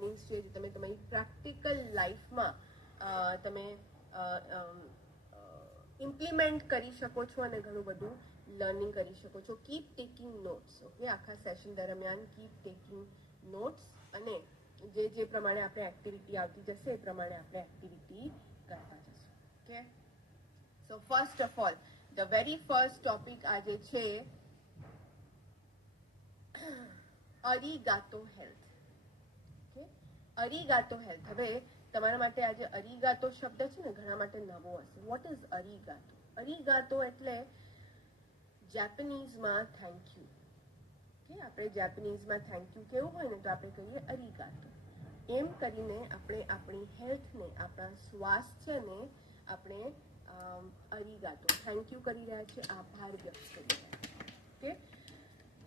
Learnings છે જે તમે તમારી પ્રેક્ટિકલ લાઈફમાં તમે ઇમ્પ્લિમેન્ટ કરી શકો છો અને ઘણું બધું લર્નિંગ કરી શકો છો. Keep taking notes. ઓકે, આખા સેશન દરમિયાન કીપ ટેકિંગ નોટ્સ, અને જે પ્રમાણે આપણે એક્ટિવિટી આવતી જશે એ પ્રમાણે આપણે એક્ટિવિટી કરતા જશું. Okay, so first of all the very first topic આજે છે અરીગાતો હેલ્થ. ઓકે, અરીગાતો હેલ્થ. હવે તમારા માટે આજે અરીગાતો શબ્દ છે ને ઘણા માટે નવો હશે. What is અરીગાતો? અરીગાતો એટલે જાપાનીઝમાં થેન્ક યુ. ઓકે, આપણે જાપાનીઝમાં થેન્ક યુ કેવું હોય ને તો આપણે કહીએ અરીગાતો. એમ કરીને આપણે આપણી હેલ્થને, આપણા સ્વાસ્થ્યને આપણે અરીગાતો, થેન્ક યુ કરી રહ્યા છે, આભાર વ્યક્ત કરી રહ્યા છે. ઓકે,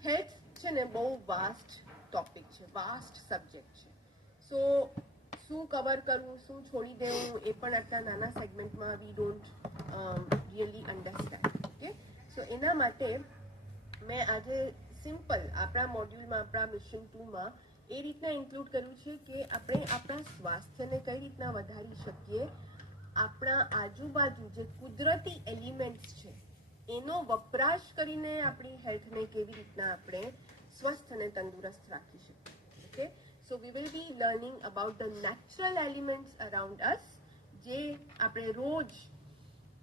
હેલ્થ છે ને બહુ વાસ્ટ ટોપિક છે, વાસ્ટ સબ્જેક્ટ છે. સો શું કવર કરવું, શું છોડી દેવું, એ પણ આટલા નાના સેગમેન્ટમાં we don't really understand. Okay, so એના માટે મેં આજે સિમ્પલ આપણા મોડ્યુલમાં, આપણા મિશન 2માં એ રીતના ઇન્ક્લુડ કર્યું છે કે આપણે આપણા સ્વાસ્થ્યને કઈ રીતના વધારી શકીએ, આપણા આજુબાજુ જે કુદરતી એલિમેન્ટ્સ છે એનો વપરાશ કરીને આપણી હેલ્થને કેવી રીતના આપણે સ્વસ્થ અને તંદુરસ્ત રાખી શકીએ. Okay, so we will be learning about the natural elements around us, જે આપણે રોજ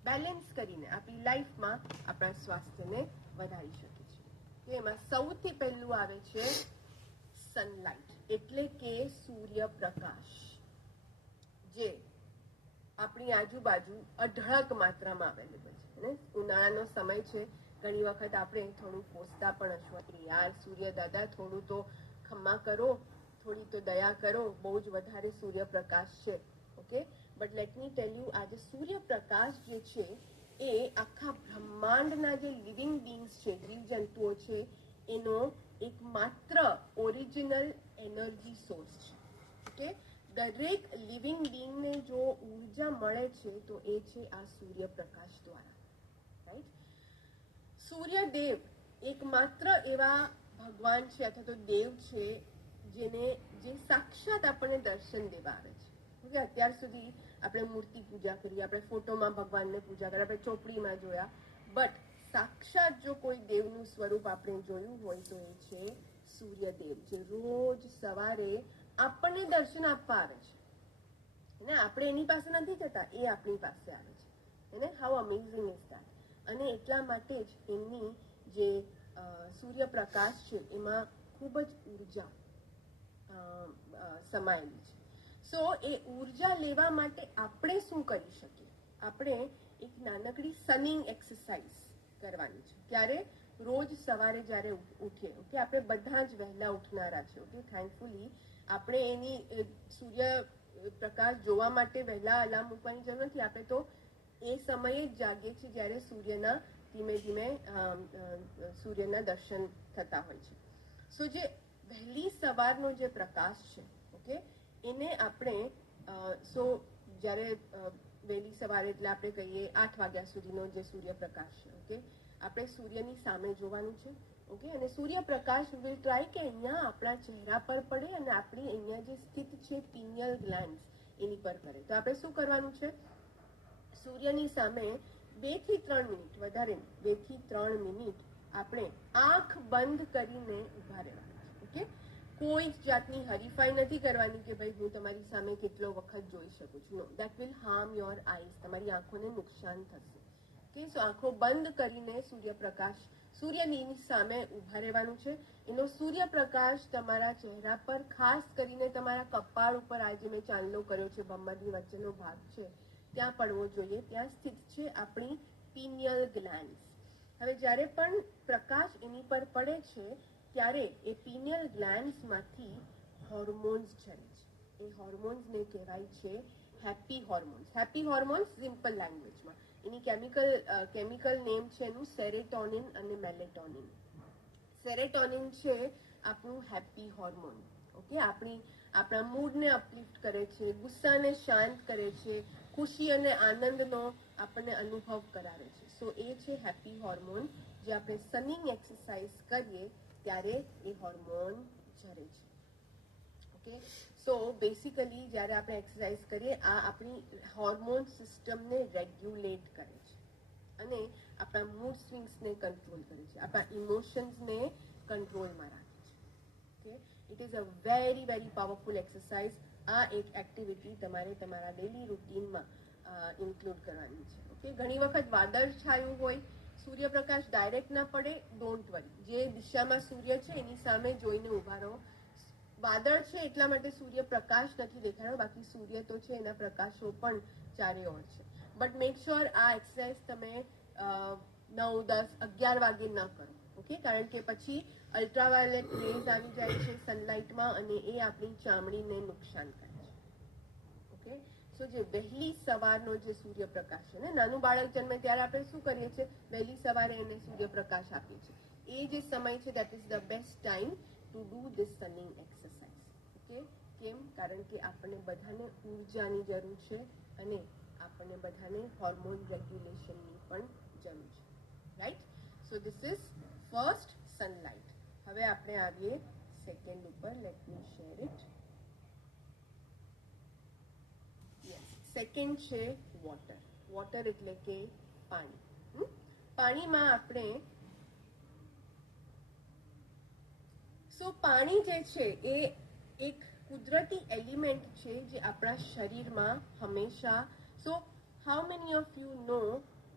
બેલેન્સ કરીને આપણી લાઈફમાં આપણા સ્વાસ્થ્યને વધારી શકીએ છીએ. એમાં સૌથી પહેલું આવે છે સનલાઇટ, એટલે કે સૂર્યપ્રકાશ, જે આપણી આજુબાજુ અઢળક માત્રામાં અવેલેબલ છે. અને ઉનાળાનો સમય છે, ઘણી વખત આપણે થોડું કોસતા પણ હશું કે યાર સૂર્ય દાદા થોડું તો ખમ્મા કરો, થોડી તો દયા કરો, બહુ જ વધારે સૂર્યપ્રકાશ છે. Okay, but let me tell you, આજે સૂર્યપ્રકાશ જે છે એ આખા બ્રહ્માંડના જે લિવિંગ બીંગ્સ છે, જીવજંતુઓ છે, એનો એકમાત્ર ઓરિજિનલ એનર્જી સોર્સ છે. ઓકે, દરેક લિવિંગ બીંગને જો ઉર્જા મળે છે તો એ છે આ સૂર્યપ્રકાશ દ્વારા. રાઈટ? સૂર્યદેવ એકમાત્ર એવા ભગવાન છે અથવા તો દેવ છે જે સાક્ષાત આપણને દર્શન દેવા આવે છે. ઓકે, અત્યાર સુધી આપણે મૂર્તિ પૂજા કરી, આપણે ફોટોમાં ભગવાનને પૂજા કરી, આપણે ચોપડીમાં જોયા, બટ સાક્ષાત જો કોઈ દેવનું સ્વરૂપ આપણે જોયું હોય તો એ છે સૂર્યદેવ, જે રોજ સવારે આપણને દર્શન આપવા આવે છે. અને આપણે એની પાસે નથી જતા, એ આપણી પાસે આવે છે. એને હાઉ અમેઝિંગ ઇઝ ધેટ. અને એટલા માટે જ એમની જે સૂર્યપ્રકાશ છે એમાં ખૂબ જ ઉર્જા સમાયેલી છે. સો એ ઉર્જા લેવા માટે આપણે શું કરી શકીએ? આપણે એક નાનકડી સનિંગ એક્સરસાઇઝ કરવાની છે. ત્યારે રોજ સવારે જ્યારે ઉઠીએ, ઓકે, આપણે બધા જ વહેલા ઉઠનારા છે. ઓકે, થેન્કફુલી આપણે એની સૂર્ય પ્રકાશ જોવા માટે વહેલા અલાર્મ મૂકવાની જરૂર નથી. આપણે તો એ સમયે જ જાગીએ છીએ જ્યારે સૂર્યના ધીમે ધીમે સૂર્યના દર્શન થતા હોય છે. સો જે વહેલી સવારનો જે પ્રકાશ છે, ઓકે, એને આપણે જ્યારે વહેલી સવારે એટલે આપણે કહીએ 8 વાગ્યા સુધીનો જે સૂર્યપ્રકાશ છે, ઓકે, આપણે સૂર્યની સામે જોવાનું છે. ઓકે, અને સૂર્યપ્રકાશ વિલ ટ્રાય કે અહીંયા આપણા ચહેરા પર પડે અને આપણી અહીંયા જે સ્થિત છે પિનિયલ ગ્લેન્ડ્સ એની પર કરે. તો આપણે શું કરવાનું છે? સૂર્યની સામે 2 થી 3 મિનિટ, વધારે 2 થી 3 મિનિટ આપણે આંખ બંધ કરીને ઉભા રહેવાના છે. ઓકે, કોઈ જ જાતની હરીફાઈ નથી કરવાની કે ભાઈ હું તમારી સામે કેટલો વખત જોઈ શકું છું. No, that will harm your eyes. તમારી આંખોને નુકસાન થશે. ઓકે, સો આંખો બંધ કરીને સૂર્યની સામે ઉભા રહેવાનું છે. એનો સૂર્યપ્રકાશ તમારા ચહેરા પર, ખાસ કરીને તમારા કપાળ ઉપર, આજે મેં ચાંદલો કર્યો છે, ભમરની વચ્ચેનો ભાગ છે ત્યાં પડવો જોઈએ. ત્યાં સ્થિત છે આપણી પિનિયલ ગ્લેન્ડ્સ. હવે જ્યારે પણ પ્રકાશ એની પર પડે છે ત્યારે એ પિનિયલ ગ્લેન્ડ્સમાંથી હોર્મોન્સ ઝરે છે. એ હોર્મોન્સને કહેવાય છે happy hormones. Happy hormones simple લેંગ્વેજમાં એની કેમિકલ નેમ છે એનું સેરેટોનિન અને મેલેટોનિન. સેરેટોનિન છે આપણું હેપી હોર્મોન. ઓકે, આપણા મૂડને અપલિફ્ટ કરે છે, ગુસ્સાને શાંત કરે છે, ખુશી અને આનંદનો આપણને અનુભવ કરાવે છે. સો એ છે હેપી હોર્મોન, જે આપણે સનિંગ એક્સરસાઇઝ કરીએ ત્યારે એ હોર્મોન ઝરે છે. ઓકે, સો બેસિકલી જ્યારે આપણે એક્સરસાઇઝ કરીએ આ આપણી હોર્મોન સિસ્ટમને રેગ્યુલેટ કરે છે અને આપણા મૂડ સ્વિંગ્સને કંટ્રોલ કરે છે, આપણા ઇમોશન્સને કંટ્રોલમાં રાખે છે. Okay, it is a very very powerful exercise. આ એક એક્ટિવિટી તમારે તમારા ડેલી રૂટીનમાં ઇન્ક્લુડ કરવાની છે. ઓકે, ઘણી વખત વાદળ છાયું હોય, સૂર્યપ્રકાશ ડાયરેક્ટ ના પડે, ડોન્ટ વરી, જે દિશામાં સૂર્ય છે એની સામે જોઈને ઉભા રહો. વાદળ છે એટલા માટે સૂર્યપ્રકાશ નથી દેખાડો, બાકી સૂર્ય તો છે, એના પ્રકાશો પણ ચારે ઓર છે. બટ મેક શ્યોર આ એક્સરસાઇઝ તમે 9, 10, 11 વાગે ન કરો. ઓકે, કારણ કે પછી અલ્ટ્રાવાયોલેટ રેઝ આવી જાય છે સનલાઇટમાં અને એ આપણી ચામડીને નુકસાન કરે છે. ઓકે, સો જે વહેલી સવારનો જે સૂર્યપ્રકાશ છે ને, નાનું બાળક જન્મે ત્યારે આપણે શું કરીએ છીએ, વહેલી સવારે એને સૂર્યપ્રકાશ આપીએ છીએ. એ જે સમય છે that is the best time to do this sunning exercise. Okay, કેમ? કારણ કે આપણને બધાને ઉર્જાની જરૂર છે અને આપણને બધાને હોર્મોન રેગ્યુલેશનની પણ જરૂર છે. Right? So this is first sunlight. હવે આપણે આવીએ સેકન્ડ ઉપર. Let me share it. Second છે વોટર. વોટર એટલે કે પાણી. પાણીમાં આપણે પાણી જે છે એ એક કુદરતી એલિમેન્ટ છે જે આપણા શરીરમાં હંમેશા how many of you know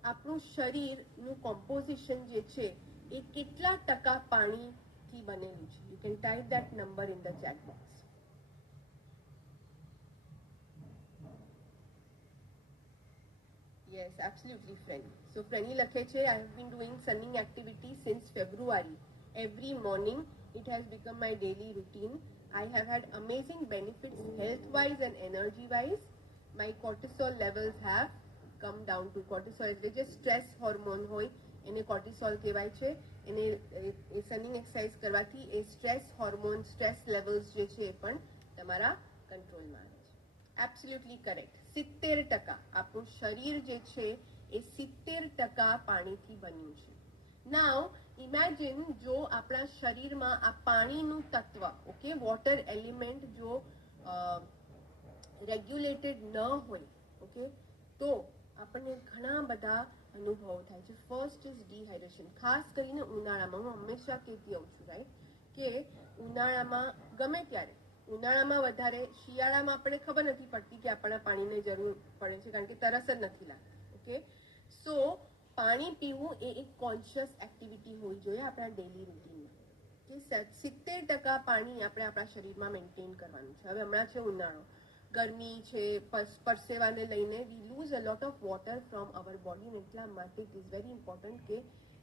આપણું શરીરનું કોમ્પોઝિશન જે છે એ કેટલા ટકા પાણીથી બનેલું છે? You can type that number in the chat box. Yes, absolutely, Frenny. So Frenny લખે છે, I have been doing sunning activity since February. Every morning it has become my daily routine. I have had amazing benefits health-wise and energy-wise. My cortisol levels have come down to cortisol એટલે જે stress hormone હોય એને cortisol કહેવાય છે. એને સનિંગ exercise કરવાથી એ stress hormone, stress levels જે છે એ પણ તમારા કંટ્રોલમાં આવે છે. Absolutely correct. 70% આપણું શરીર જે છે એ 70% પાણીથી બન્યું છે. નાઉ ઇમેજિન જો આપણા શરીરમાં આ પાણીનું તત્વ, ઓકે, વોટર એલિમેન્ટ જો રેગ્યુલેટેડ ન હોય, ઓકે, તો આપણને ઘણા બધા અનુભવો થાય છે. First is dehydration. ખાસ કરીને ઉનાળામાં, હું હંમેશા કહેતી હોઉં છું, રાઈટ, કે ઉનાળામાં ગમે ત્યારે, ઉનાળામાં વધારે, શિયાળામાં આપણે ખબર નથી પડતી કે આપણને પાણીની જરૂર પડે છે કારણ કે તરસ જ નથી લાગતી. ઓકે, સો પાણી પીવું એ એક કોન્શિયસ એક્ટિવિટી હોવી જોઈએ આપણા ડેલી રૂટીનમાં. કે 70% પાણી આપણે આપણા શરીરમાં મેન્ટેન કરવાનું છે. હવે હમણાં છે ઉનાળો, ગરમી છે, પરસેવાને લઈને we lose a lot of water from our body. એટલા માટે ઇટ ઇઝ વેરી ઇમ્પોર્ટન્ટ કે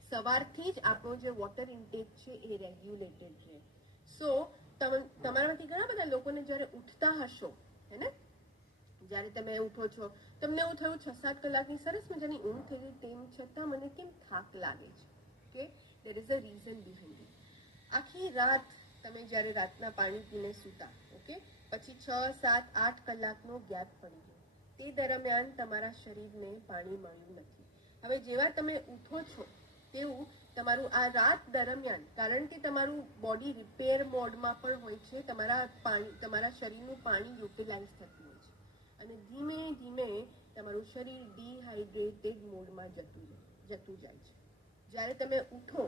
સવારથી જ આપણો જે વોટર ઇન્ટેક છે એ રેગ્યુલેટેડ રહે. સો તમારામાંથી ઘણા બધા લોકોને જ્યારે ઉઠતા હશો, હે ને, જ્યારે તમે ઉઠો છો તમને એવું થયું 6-7 કલાકની સરસ મજાની ઊંઘ થઈ ગઈ, તેમ છતાં મને કેમ થાક લાગે છે? કે there is a reason behind it. આખી રાત તમે જ્યારે રાતના પાણી પીને સૂતા, ઓકે, પછી 6-7-8 કલાકનો ગેપ પડી ગયો, તે દરમિયાન તમારા શરીરને પાણી મળ્યું નથી. હવે જેવા તમે ઉઠો છો તેવું તમારું આ રાત દરમિયાન, કારણ કે તમારું બોડી રિપેર મોડમાં પણ હોય છે, તમારા શરીરનું પાણી યુટિલાઇઝ થતું હોય છે અને ધીમે ધીમે તમારું શરીર ડિહાઇડ્રેટેડ મોડમાં જતું જાય છે. જ્યારે તમે ઉઠો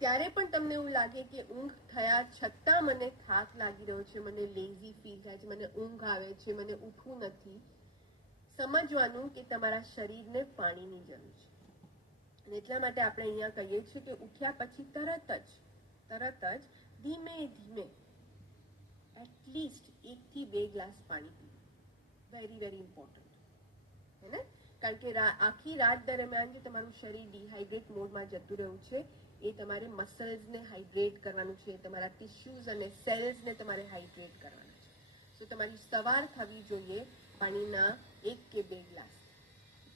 ત્યારે પણ તમને એવું લાગે કે ઊંઘ થયા છતાં મને થાક લાગી રહ્યો છે, મને લેઝી ફીલ થાય છે, મને ઊંઘ આવે છે, મને ઉઠવું નથી. સમજવાનું કે તમારા શરીરને પાણીની જરૂર છે. અને એટલા માટે આપણે અહીંયા કહીએ છીએ કે ઉઠ્યા પછી તરત જ ધીમે ધીમે એટલીસ્ટ 1 થી 2 ગ્લાસ પાણી પીવું. વેરી વેરી ઇમ્પોર્ટન્ટ, હે ને? કારણ કે આખી રાત દરમિયાન જે તમારું શરીર ડિહાઇડ્રેટ મોડમાં જતું રહ્યું છે એ તમારે મસલ્સને હાઇડ્રેટ કરવાનું છે, તમારા ટિશ્યુઝ અને સેલ્સને તમારે હાઇડ્રેટ કરવાનું છે. સો તમારી સવાર થવી જોઈએ પાણીના 1 કે 2 ગ્લાસ.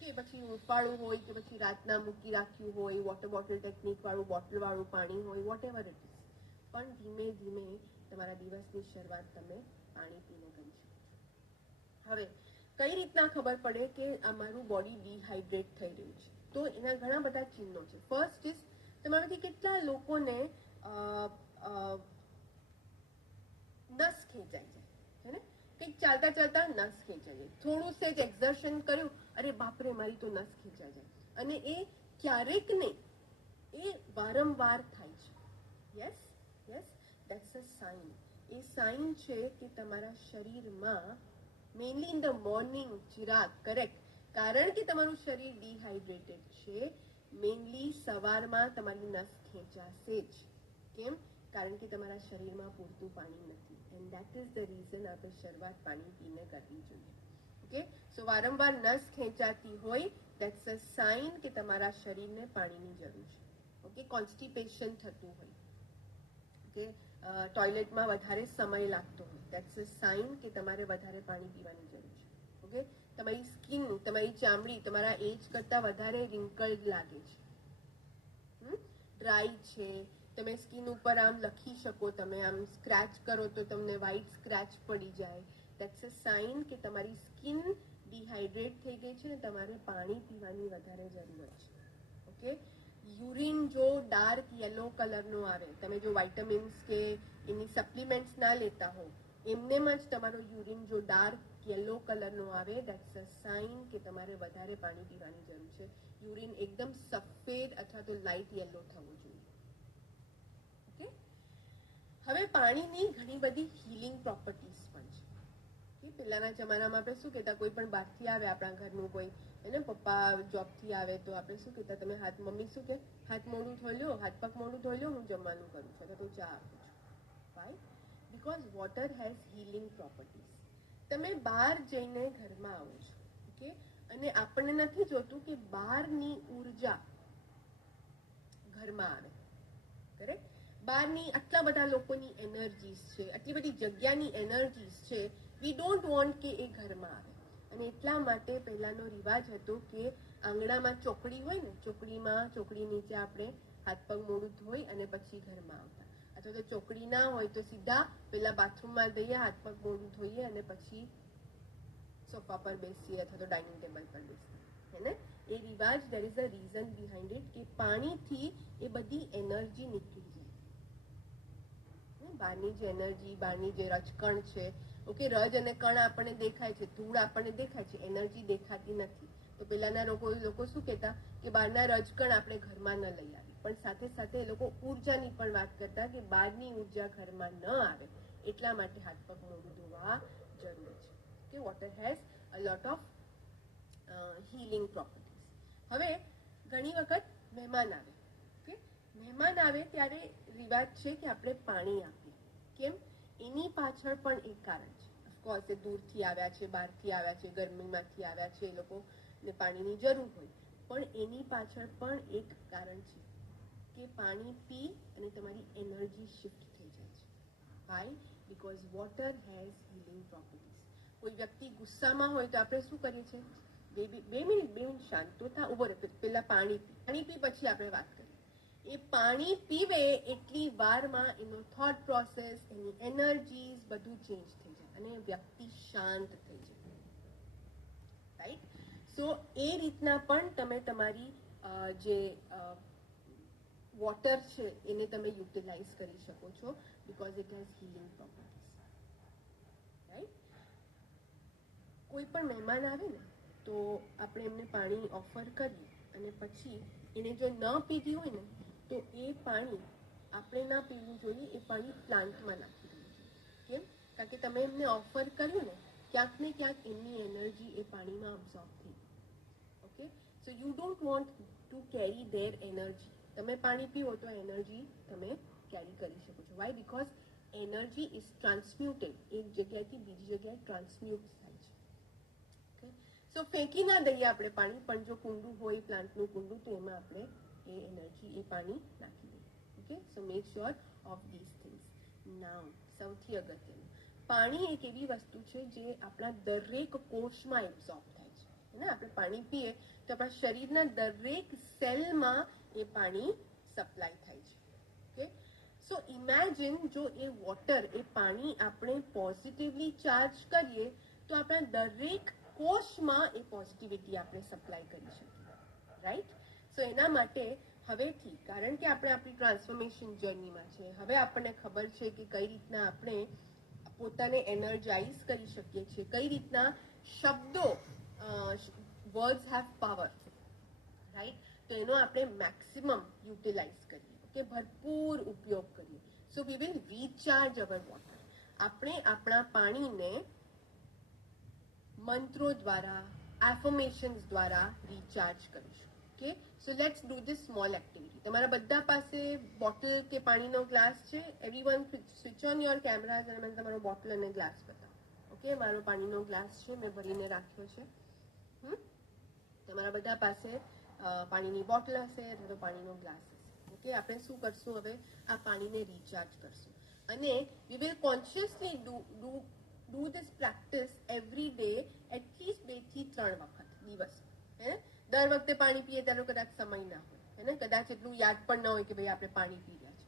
કે પછી ઉફાળું હોય કે પછી રાતના મૂકી રાખ્યું હોય, વોટર બોટલ ટેકનિક વાળું, બોટલ વાળું પાણી હોય, વોટ એવર ઇટ ઇઝ, પણ ધીમે ધીમે તમારા દિવસની શરૂઆત તમે પાણી પીને કરી શકો. હવે કઈ રીતના ખબર પડે કે અમારું બોડી ડિહાઇડ્રેટ થઈ રહ્યું છે? તો એના ઘણા બધા ચિહ્નો છે. ફર્સ્ટ ઇઝ, તમારામાંથી કેટલા લોકોને નસ ખેંચાય છે? ચાલતા ચાલતા નસ ખેંચાઈ જાય, થોડું સેજ એક્ઝર્શન કર્યું, અરે બાપરે મારી તો નસ ખેંચાઈ જાય. અને એ ક્યારેક નહીં, એ વારંવાર થાય છે. Yes yes, that's a sign. એ સાઇન છે કે તમારા શરીરમાં mainly in the morning, Chirag, correct, કારણ કે તમારું શરીર ડિહાઇડ્રેટેડ છે. મેઇનલી સવારમાં તમારી નસ ખેંચાશે જ. કેમ? કારણ કે તમારા શરીરમાં પૂરતું પાણી નથી. And that is the reason આપણે શરૂઆત પાણી પીને કરવી જોઈએ. ઓકે, સો વારંવાર નસ ખેંચાતી હોય, ધેટ્સ અ સાઇન કે તમારા શરીરને પાણીની જરૂર છે. ઓકે, કોન્સ્ટિપેશન થતું હોય, ઓકે, ટોયલેટમાં વધારે સમય લાગતો હોય, ધેટ્સ અ સાઇન કે તમારે વધારે પાણી પીવાની જરૂર છે. ઓકે, તમારી સ્કિન, તમારી ચામડી તમારા એજ કરતાં વધારે રિંકલ્ડ લાગે છે, ડ્રાય છે, તમે સ્કિન ઉપર આમ લખી શકો, તમે આમ સ્ક્રેચ કરો તો તમને વ્હાઇટ સ્ક્રેચ પડી જાય, ધેટ્સ અ સાઇન કે તમારી સ્કિન ડિહાઇડ્રેટ થઈ ગઈ છે અને તમારે પાણી પીવાની વધારે જરૂરત છે. ઓકે, યુરિન જો ડાર્ક યલો કલરનો આવે, તમે જો વાઇટામિન્સ કે એની સપ્લિમેન્ટ્સ ના લેતા હો, એમનેમ જ તમારો યુરિન જો ડાર્ક યલો કલરનો આવે, ધેટ્સ અ સાઇન કે તમારે વધારે પાણી પીવાની જરૂર છે. યુરિન એકદમ સફેદ અથવા તો લાઇટ યલો થવું જોઈએ. ઓકે, હવે પાણીની ઘણી બધી હીલિંગ પ્રોપર્ટીઝ પણ છે. કે પહેલાના જમાનામાં આપણે શું કહેતા, કોઈ પણ બહારથી આવે, આપણા ઘરનું કોઈ, એને પપ્પા જોબથી આવે તો આપણે શું કહેતા, તમે હાથ, મમ્મી શું કે, હાથ મોઢું ધોઈ લો, હાથ પગ મોઢું ધોઈ લો, હું જમવાનું કરું છું અથવા તો ચા આપું છું. Why? Because water has healing properties. તમે બહાર જઈને ઘરમાં આવો છો, ઓકે, અને આપણને નથી જોતું કે બહારની ઉર્જા ઘરમાં આવે, કરેક્ટ? બહારની આટલા બધા લોકોની એનર્જીસ છે, આટલી બધી જગ્યાની એનર્જીસ છે, વી ડોન્ટ વોન્ટ કે એ ઘરમાં આવે. અને એટલા માટે પહેલાનો રિવાજ હતો કે આંગણામાં ચોકડી હોય ને, ચોકડી નીચે આપણે હાથ પગ મોઢું ધોઈ અને પછી ઘરમાં આવતા. અથવા તો ચોકડી ના હોય તો સીધા પેલા બાથરૂમમાં જઈએ, હાથ પગ મોઢું ધોઈએ અને પછી સોફા પર બેસીએ અથવા તો ડાઇનિંગ ટેબલ પર બેસીએ, હે ને? એ રિવાજ, there is a reason behind it કે પાણીથી એ બધી એનર્જી નીકળી જાય. બહારની જે એનર્જી, બહારની જે રજકણ છે, ઓકે, રજ અને કણ આપણને દેખાય છે, ધૂળ આપણને દેખાય છે, એનર્જી દેખાતી નથી. તો પહેલાના લોકો શું કહેતા કે બહારના રજકણ આપણે ઘરમાં ન લઈ આવી, પણ સાથે સાથે એ લોકો ઉર્જાની પણ વાત કરતા કે બહારની ઉર્જા ઘરમાં ન આવે એટલા માટે હાથ પગ મોઢું ધોવા જરૂરી છે. કે water has a lot of healing properties. હવે ઘણી વખત મહેમાન આવે, ઓકે, મહેમાન આવે ત્યારે રિવાજ છે કે આપણે પાણી આપીએ. કેમ? એની પાછળ પણ એક કારણ છે. ઓફકોર્સ એ દૂરથી આવ્યા છે, બહારથી આવ્યા છે, ગરમીમાંથી આવ્યા છે, એ લોકોને પાણીની જરૂર હોય, પણ એની પાછળ પણ એક કારણ છે કે પાણી પી અને તમારી એનર્જી શિફ્ટ થઈ જાય છે. Why? Because water has healing properties. કોઈ વ્યક્તિ ગુસ્સામાં હોય તો આપણે શું કરીએ છીએ? બે મિનિટ શાંત તો થા, ઉભો રહે, પેલા પાણી પી પછી આપણે વાત કરીએ. એ પાણી પીવે એટલી વારમાં એનો થોટ પ્રોસેસ, એની એનર્જીસ બધું ચેન્જ થઈ જાય અને વ્યક્તિ શાંત થઈ જાય. રાઈટ? સો એ રીતના પણ તમે તમારી જે વોટર છે એને તમે યુટિલાઇઝ કરી શકો છો, because it has healing properties. Right? કોઈ પણ મહેમાન આવે ને તો આપણે એમને પાણી ઓફર કરીએ અને પછી એને જો ન પીધી હોય ને તો એ પાણી આપણે ના પીવું જોઈએ, એ પાણી પ્લાન્ટમાં નાખી દેવું જોઈએ. કેમ? કારણ કે તમે એમને ઓફર કર્યું ને, ક્યાંક ને ક્યાંક એમની એનર્જી એ પાણીમાં અબ્ઝોર્બ થઈ. Okay, so you don't want to carry there energy. તમે પાણી પીવો તો એનર્જી તમે કેરી કરી શકો છો. વાય? બીકોઝ એનર્જી ઇઝ ટ્રાન્સમ્યુટેડ, એક જગ્યાએથી બીજી જગ્યાએ ટ્રાન્સમ્યુટ થાય છે. ઓકે, સો ફેંકી ના દઈએ આપણે પાણી, પણ જો કુંડું હોય, પ્લાન્ટનું કુંડું, તો એમાં આપણે એ એનર્જી, એ પાણી નાખી દઈએ. Okay, so make sure of this things. Now સૌથી અગત્યનું, પાણી એક એવી વસ્તુ છે જે આપણા દરેક કોષમાં એબ્ઝોર્બ થાય છે. હે ને? આપણે પાણી પીએ તો આપણા શરીરના દરેક સેલમાં એ પાણી સપ્લાય થાય છે. ઓકે, સો ઇમેજિન જો એ વોટર, એ પાણી આપણે પોઝિટિવલી ચાર્જ કરીએ તો આપણા દરેક કોષમાં એ પોઝિટિવિટી આપણે સપ્લાય કરી શકીએ. રાઈટ? સો એના માટે હવેથી, કારણ કે આપણે આપણી ટ્રાન્સફોર્મેશન જર્નીમાં છે, હવે આપણને ખબર છે કે કઈ રીતના આપણે પોતાને એનર્જાઇઝ કરી શકીએ છીએ, કઈ રીતના શબ્દો, વર્ડ્સ હેવ પાવર, રાઈટ? તો એનો આપણે મેક્સિમમ યુટિલાઇઝ કરીએ, ઓકે, ભરપૂર ઉપયોગ કરીએ. So we will recharge our water. આપણે આપણા પાણીને મંત્રો દ્વારા, એફર્મેશન્સ દ્વારા રિચાર્જ કરીશું. Okay, so let's do this small activity. તમારા બધા પાસે બોટલ કે પાણીનો ગ્લાસ છે? Everyone switch on your cameras અને મને તમારો બોટલ અને ગ્લાસ બતાવો. ઓકે, મારો પાણીનો ગ્લાસ છે, મેં ભરીને રાખ્યો છે. તમારા બધા પાસે પાણીની બોટલ હશે અથવા તો પાણીનો ગ્લાસ હશે. ઓકે, આપણે શું કરશું હવે? આ પાણીને રિચાર્જ કરશું અને we will consciously do this practice every day, at least 2 થી 3 વખત દિવસ. હે, દર વખતે પાણી પીએ ત્યારે કદાચ સમય ના હોય, હે ને, કદાચ એટલું યાદ પણ ના હોય કે ભાઈ આપણે પાણી પી રહ્યા છે,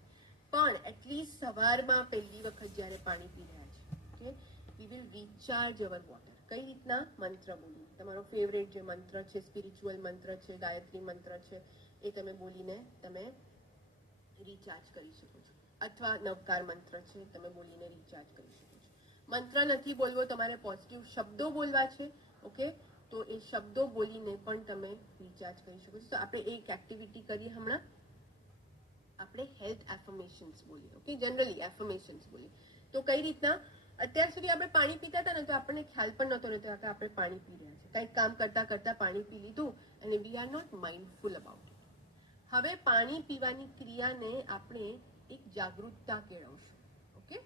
પણ એટલીસ્ટ સવારમાં પહેલી વખત જ્યારે પાણી પી રહ્યા છે, okay, we will recharge our water. કઈ રીતના? મંત્ર બોલી. તમારો ફેવરેટ જે મંત્ર છે, સ્પિરિચ્યુઅલ મંત્ર છે, ગાયત્રી મંત્ર છે, એ તમે બોલીને તમે રિચાર્જ કરી શકો છો. અથવા નવકાર મંત્ર છે, તમે બોલીને રિચાર્જ કરી શકો છો. મંત્ર નથી બોલવો, તમારે પોઝિટિવ શબ્દો બોલવા છે, ઓકે, તો એ શબ્દો બોલીને પણ તમે રિચાર્જ કરી શકો છો. તો આપણે એક એક્ટિવિટી કરીએ હમણાં. આપણે હેલ્થ એફર્મેશન્સ બોલીએ, ઓકે, જનરલી એફર્મેશન્સ બોલીએ. તો કઈ રીતના? અત્યાર સુધી આપણે પાણી પીતા હતા ને, તો આપણને ખ્યાલ પણ નહોતો રહેતો કે આપણે પાણી પી રહ્યા છે. કંઈક કામ કરતા કરતા પાણી પી લીધું અને we are not mindful about it. હવે પાણી પીવાની ક્રિયાને આપણે એક જાગૃતતા કેળવશું. ઓકે,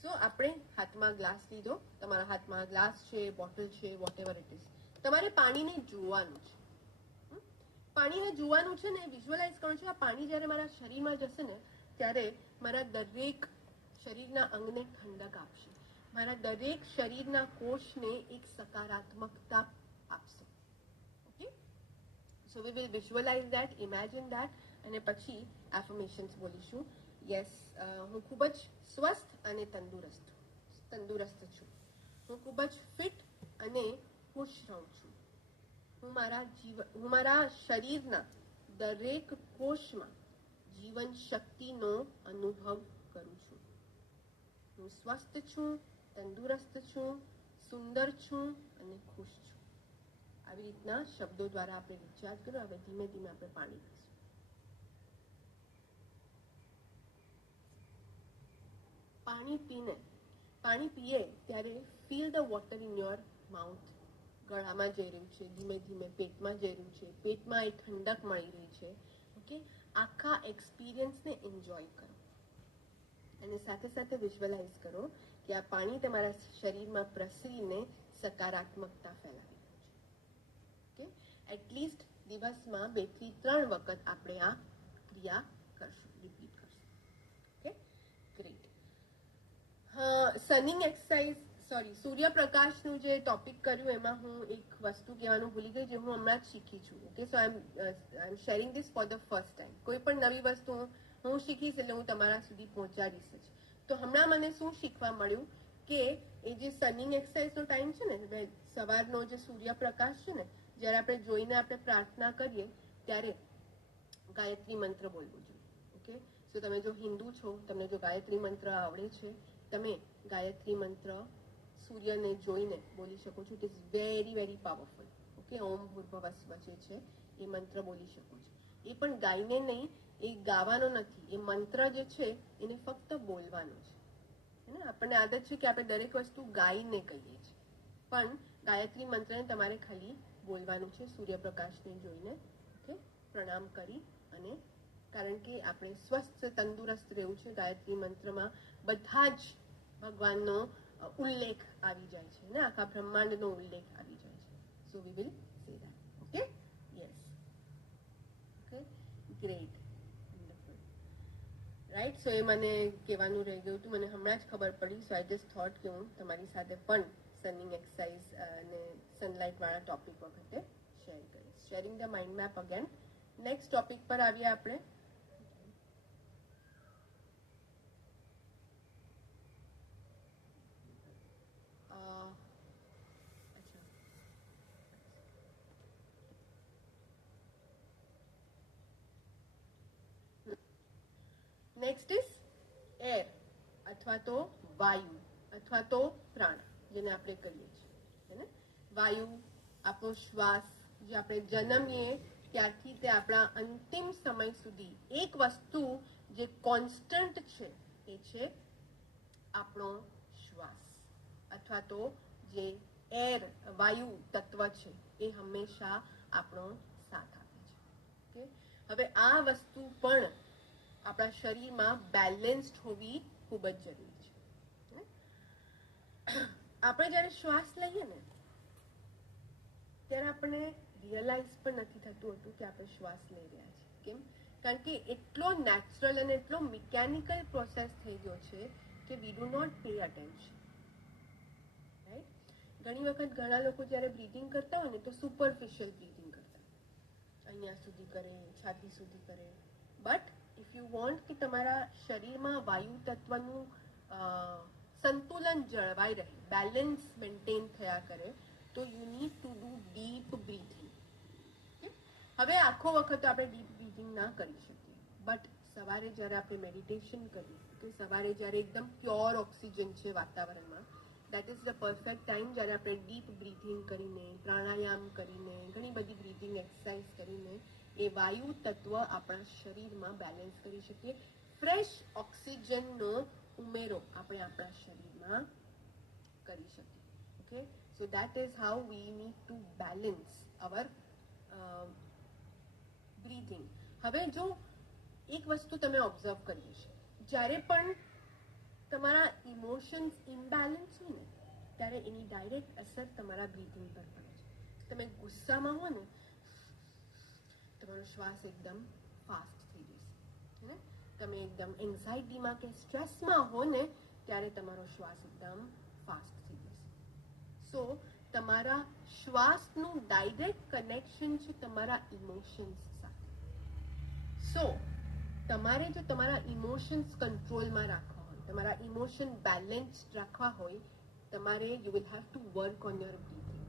સો આપણે હાથમાં ગ્લાસ લીધો, તમારા હાથમાં ગ્લાસ છે, બોટલ છે, વોટ એવર ઇટ ઇઝ. તમારે પાણીને જોવાનું છે. પાણીને જોવાનું છે ને, વિઝ્યુઅલાઇઝ કરવાનું છે. આ પાણી જ્યારે મારા શરીરમાં જશે ને, ત્યારે મારા દરેક શરીરના અંગને ઠંડક આપશે, મારા દરેક શરીરના કોષને એક સકારાત્મકતા આપશે. Okay, so we will visualise that, imagine that, અને પછી એફર્મેશન્સ બોલીશું. યસ, હું ખૂબ જ સ્વસ્થ અને તંદુરસ્ત છું. હું ખૂબ જ ફિટ અને ખુશ રહું છું. હું મારા શરીરના દરેક કોષમાં જીવન શક્તિનો અનુભવ કરું છું. હું સ્વસ્થ છું, તંદુરસ્ત છું, સુંદર છું અને ખુશ છું. આવી રીતના શબ્દો દ્વારા આપણે રિચાર્જ કરો. હવે ધીમે ધીમે આપણે પાણી પીશું. પાણી પીએ ત્યારે feel the water in your mouth. ગળામાં જઈ રહ્યું છે, ધીમે ધીમે પેટમાં જઈ રહ્યું છે, પેટમાં એ ઠંડક મળી રહી છે. ઓકે, આખા એક્સપિરિયન્સને એન્જોય કરો અને સાથે સાથે વિઝ્યુઅલાઇઝ કરો કે આ પાણી તમારા શરીરમાં પ્રસરીને સકારાત્મકતા ફેલાવી રહ્યું છે. ઓકે, એટલીસ્ટ દિવસમાં 2 થી 3 વખત આપણે આ ક્રિયા કરશું, રિપીટ કરશું. Okay, great. સનિંગ એક્સરસાઇઝ, સૂર્યપ્રકાશનું જે ટોપિક કર્યું એમાં હું એક વસ્તુ કહેવાનું ભૂલી ગઈ, જે હું હમણાં જ શીખી છું. Okay, so I am sharing this for the first time. કોઈ પણ નવી વસ્તુ હું શીખીશ એટલે હું તમારા સુધી પહોંચાડીશ જ. તો હમણાં મને શું શીખવા મળ્યું કે એ જે સનિંગ એક્સરસાઇઝનો ટાઈમ છે ને, સવારનો જે સૂર્યપ્રકાશ છે ને, જ્યારે આપણે જોઈને આપણે પ્રાર્થના કરીએ ત્યારે ગાયત્રી મંત્ર બોલવું જોઈએ. ઓકે, સો તમે જો હિન્દુ છો, તમને જો ગાયત્રી મંત્ર આવડે છે, તમે ગાયત્રી મંત્ર સૂર્યને જોઈને બોલી શકો છો. It is very very powerful. Okay, Om ભૂર્ભુવસ્વ જે છે એ મંત્ર બોલી શકો છો. એ પણ ગાઈને નહીં, એ ગાવાનો નથી, એ મંત્ર જે છે એને ફક્ત બોલવાનો છે. હે ને, આપણને આદત છે કે આપણે દરેક વસ્તુ ગાઈને કહીએ છીએ, પણ ગાયત્રી મંત્રને તમારે ખાલી બોલવાનું છે સૂર્યપ્રકાશને જોઈને. ઓકે, પ્રણામ કરી, અને કારણ કે આપણે સ્વસ્થ તંદુરસ્ત રહેવું છે. ગાયત્રી મંત્રમાં બધા જ ભગવાનનો ઉલ્લેખ આવી જાય છે ને, આખા બ્રહ્માંડનો ઉલ્લેખ આવી જાય છે. So we will say that. Okay, yes, okay, great, wonderful, right. So એ મને કહેવાનું રહી ગયું હતું, મને હમણાં જ ખબર પડી. સો આઈ જસ્ટ થોટ કે હું તમારી સાથે પણ સનિંગ એક્સરસાઇઝ અને સનલાઇટ વાળા ટોપિક વખતે શેર કરીશ. Sharing the mind map again. Next topic પર આવીએ આપણે. નેક્સ્ટ ઇઝ એર અથવા તો વાયુ. અથવા તો પ્રાણ જેને આપણે કહીએ છીએ, હે ને? વાયુ, આપણો શ્વાસ, જે આપણે જન્મીએ ત્યારથી તે આપણા અંતિમ સમય સુધી એક વસ્તુ જે કોન્સ્ટન્ટ છે એ છે આપણો શ્વાસ, અથવા તો જે એર વાયુ તત્વ છે એ હંમેશા આપણો સાથ આપે છે. હવે આ વસ્તુ પણ આપણા શરીરમાં બેલેન્સ્ડ હોવી ખૂબ જ જરૂરી છે. આપણે જ્યારે શ્વાસ લઈએ ને ત્યારે આપણને રિયલાઇઝ પણ નથી થતું હતું કે આપણે શ્વાસ લઈ રહ્યા છીએ. કેમ? કારણ કે એટલો નેચરલ અને એટલો મિકેનિકલ પ્રોસેસ થઈ ગયો છે કે we do not pay attention. Right? ઘણી વખત ઘણા લોકો જ્યારે બ્રીથિંગ કરતા હોય ને તો સુપરફિશિયલ બ્રીથિંગ કરતા, અહીંયા સુધી કરે, છાતી સુધી કરે. બટ ઇફ યુ વોન્ટ કે તમારા શરીરમાં વાયુ તત્વનું સંતુલન જળવાઈ રહે, બેલેન્સ મેન્ટેન થયા કરે, તો you need to do deep breathing. હવે આખો વખત આપણે ડીપ બ્રીથિંગ ના કરી શકીએ, બટ સવારે જ્યારે આપણે મેડિટેશન કરીએ તો સવારે જ્યારે એકદમ પ્યોર ઓક્સિજન છે વાતાવરણમાં, that is the perfect time જ્યારે આપણે ડીપ બ્રીથિંગ કરીને, પ્રાણાયામ કરીને, ઘણી બધી બ્રીથિંગ એક્સરસાઇઝ કરીને એ વાયુ તત્વ આપણા શરીરમાં બેલેન્સ કરી શકીએ. ફ્રેશ ઓક્સિજનનો ઉમેરો આપણે આપણા શરીરમાં કરી શકીએ. Okay, so that is how we need to balance our breathing. હવે જો એક વસ્તુ તમે ઓબ્ઝર્વ કરી હશે, જ્યારે પણ તમારા ઇમોશન્સ ઇમ્બેલેન્સ હોય ને ત્યારે એની ડાયરેક્ટ અસર તમારા બ્રીથિંગ પર પડે છે. તમે ગુસ્સામાં હો ને તમારો શ્વાસ એકદમ ફાસ્ટ થઈ જશે, હે ને? તમે એકદમ એન્ઝાઇટીમાં કે સ્ટ્રેસમાં હો ને ત્યારે તમારો શ્વાસ એકદમ ફાસ્ટ થઈ જશે. સો તમારા શ્વાસનું ડાયરેક્ટ કનેક્શન છે તમારા ઇમોશન્સ સાથે. સો તમારે જો તમારા ઇમોશન્સ કંટ્રોલમાં રાખવા હોય, તમારા ઇમોશન બેલેન્સ્ડ રાખવા હોય, તમારે you will have to work on your breathing.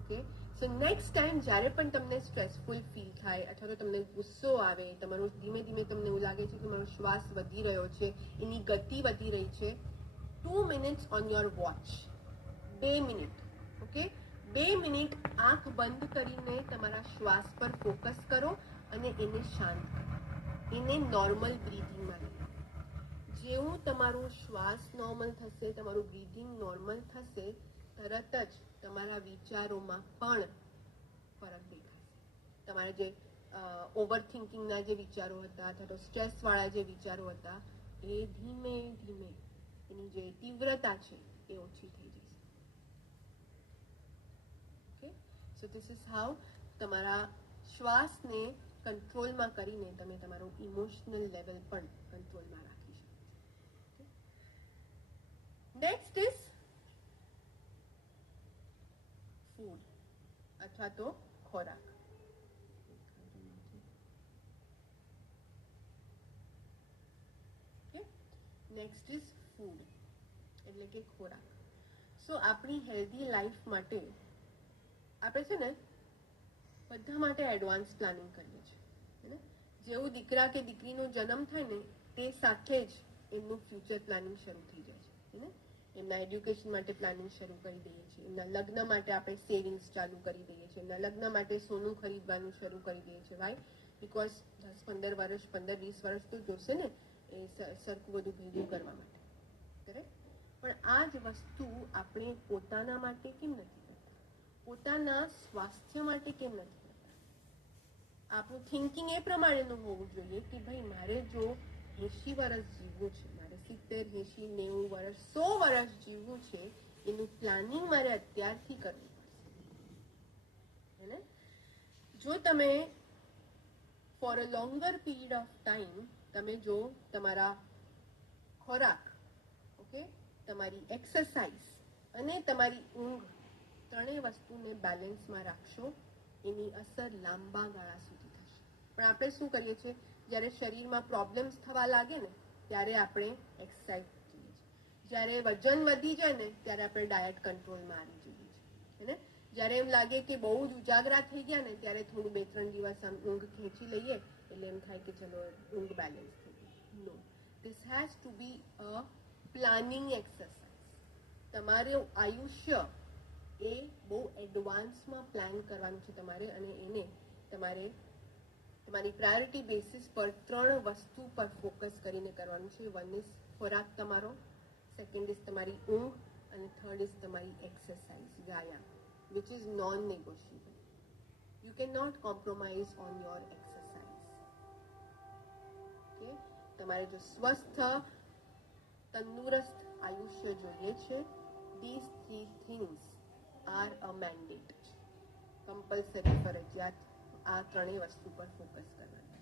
Okay, so next time જ્યારે પણ તમને સ્ટ્રેસફુલ ફીલ થાય અથવા તો તમને ગુસ્સો આવે, તમારું ધીમે ધીમે તમને એવું લાગે છે કે મારો શ્વાસ વધી રહ્યો છે, એની ગતિ વધી રહી છે, 2 minutes on your watch. 2 minute, okay, 2 minute આંખ બંધ કરીને તમારા શ્વાસ પર ફોકસ કરો અને એને શાંત કરો, એને નોર્મલ બ્રીથિંગમાં લો. જેવું તમારું શ્વાસ નોર્મલ થશે, તમારું બ્રીથિંગ નોર્મલ થશે, તરત જ તમારા વિચારોમાં પણ ફરક દેખાશે. તમારા જે ઓવર થિંકિંગના જે વિચારો હતા અથવા તો સ્ટ્રેસવાળા જે વિચારો હતા એ ધીમે ધીમે એની જે તીવ્રતા છે એ ઓછી થઈ જશે. Okay, so this is how તમારા શ્વાસને કંટ્રોલમાં કરીને તમે તમારું ઇમોશનલ લેવલ પણ કંટ્રોલમાં રાખી શકો. નેક્સ્ટ ઇઝ ફૂડ અથવા તો ખોરાક. નેક્સ્ટ ઇઝ ફૂડ એટલે કે ખોરાક. સો આપણી હેલ્ધી લાઈફ માટે આપણે છે ને બધા માટે એડવાન્સ પ્લાનિંગ કરીએ છીએ, હે ને? જેવું દીકરા કે દીકરીનો જન્મ થાય ને તે સાથે જ એમનું ફ્યુચર પ્લાનિંગ શરૂ થઈ જાય છે, હે ને? એમના એડ્યુકેશન માટે પ્લાનિંગ શરૂ કરી દઈએ છીએ, એમના લગ્ન માટે આપણે સેવિંગ્સ ચાલુ કરી દઈએ છીએ, એમના લગ્ન માટે સોનું ખરીદવાનું શરૂ કરી દઈએ છીએ. વાય? બિકોઝ 10-15 વર્ષ, 15-20 વર્ષ તો જોશે ને એ સરખું બધું ભેગું કરવા માટે, કરેક્ટ? પણ આ જ વસ્તુ આપણે પોતાના માટે કેમ નથી કરતા? પોતાના સ્વાસ્થ્ય માટે કેમ નથી કરતા? આપણું થિંકિંગ એ પ્રમાણેનું હોવું જોઈએ કે ભાઈ મારે જો 80 વર્ષ જીવવું છે, મારે 70, 80, 90 વર્ષ, 100 વર્ષ જીવવું છે, એનું પ્લાનિંગ મારે અત્યારથી કરવું પડશે, હે ને? જો તમે for a longer period of time તમે જો તમારા ખોરાક, ઓકે, તમારી એક્સરસાઇઝ અને તમારી ઊંઘ ત્રણેય વસ્તુને બેલેન્સમાં રાખશો, એની અસર લાંબા ગાળા સુધી થશે. પણ આપણે શું કરીએ છીએ, જ્યારે શરીરમાં પ્રોબ્લેમ્સ થવા લાગે ને ત્યારે આપણે એક્સરસાઇઝ કરીએ છીએ, જ્યારે વજન વધી જાય ને ત્યારે આપણે ડાયટ કંટ્રોલમાં આવી જઈએ છીએ, હે ને? જ્યારે એમ લાગે કે બહુ જ ઉજાગરા થઈ ગયા ને ત્યારે થોડું 2-3 દિવસ આમ ઊંઘ ખેંચી લઈએ એટલે એમ થાય કે ચલો ઊંઘ બેલેન્સ થઈ ગઈ. No, this has to be a planning exercise. તમારું આયુષ્ય એ બહુ એડવાન્સમાં પ્લાન કરવાનું છે તમારે, અને એને તમારે તમારી પ્રાયોરિટી બેસિસ પર 3 વસ્તુ પર ફોકસ કરીને કરવાનું છે. 1 ઇઝ ખોરાક તમારો, 2nd ઇઝ તમારી ઊંઘ, અને 3rd ઇઝ તમારી એક્સરસાઇઝ, વ્યાયામ, which is non negotiable. You can not compromise on your exercise. Okay, તમારે જો સ્વસ્થ તંદુરસ્ત આયુષ્ય જોઈએ છે, these 3 things are a mandate. Compulsory, ફરજિયાત આ 3 વસ્તુ પર ફોકસ કરવાની છે.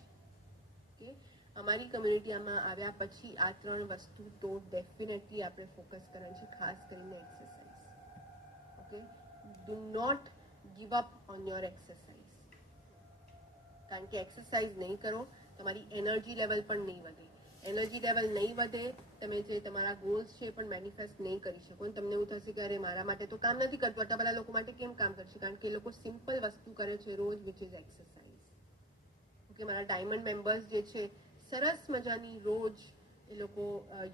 ઓકે, અમારી કમ્યુનિટીમાં આવ્યા પછી આ 3 વસ્તુ તો ડેફિનેટલી આપણે ફોકસ કરવાની છે, ખાસ કરીને exercise. Okay, do not give up on your exercise. કારણ કે એક્સરસાઇઝ નહીં કરો, તમારી એનર્જી લેવલ પણ નહીં વધે. એનર્જી લેવલ નહીં વધે, તમે જે તમારા ગોલ્સ છે પણ મેનિફેસ્ટ નહીં કરી શકો. અને તમને એવું થશે કે અરે મારા માટે તો કામ નથી કરતું, આટલા બધા લોકો માટે કેમ કામ કરશે? કારણ કે એ લોકો સિમ્પલ વસ્તુ કરે છે રોજ, વિચ ઇઝ એક્સરસાઇઝ. ઓકે, મારા ડાયમંડ મેમ્બર્સ જે છે, સરસ મજાની રોજ એ લોકો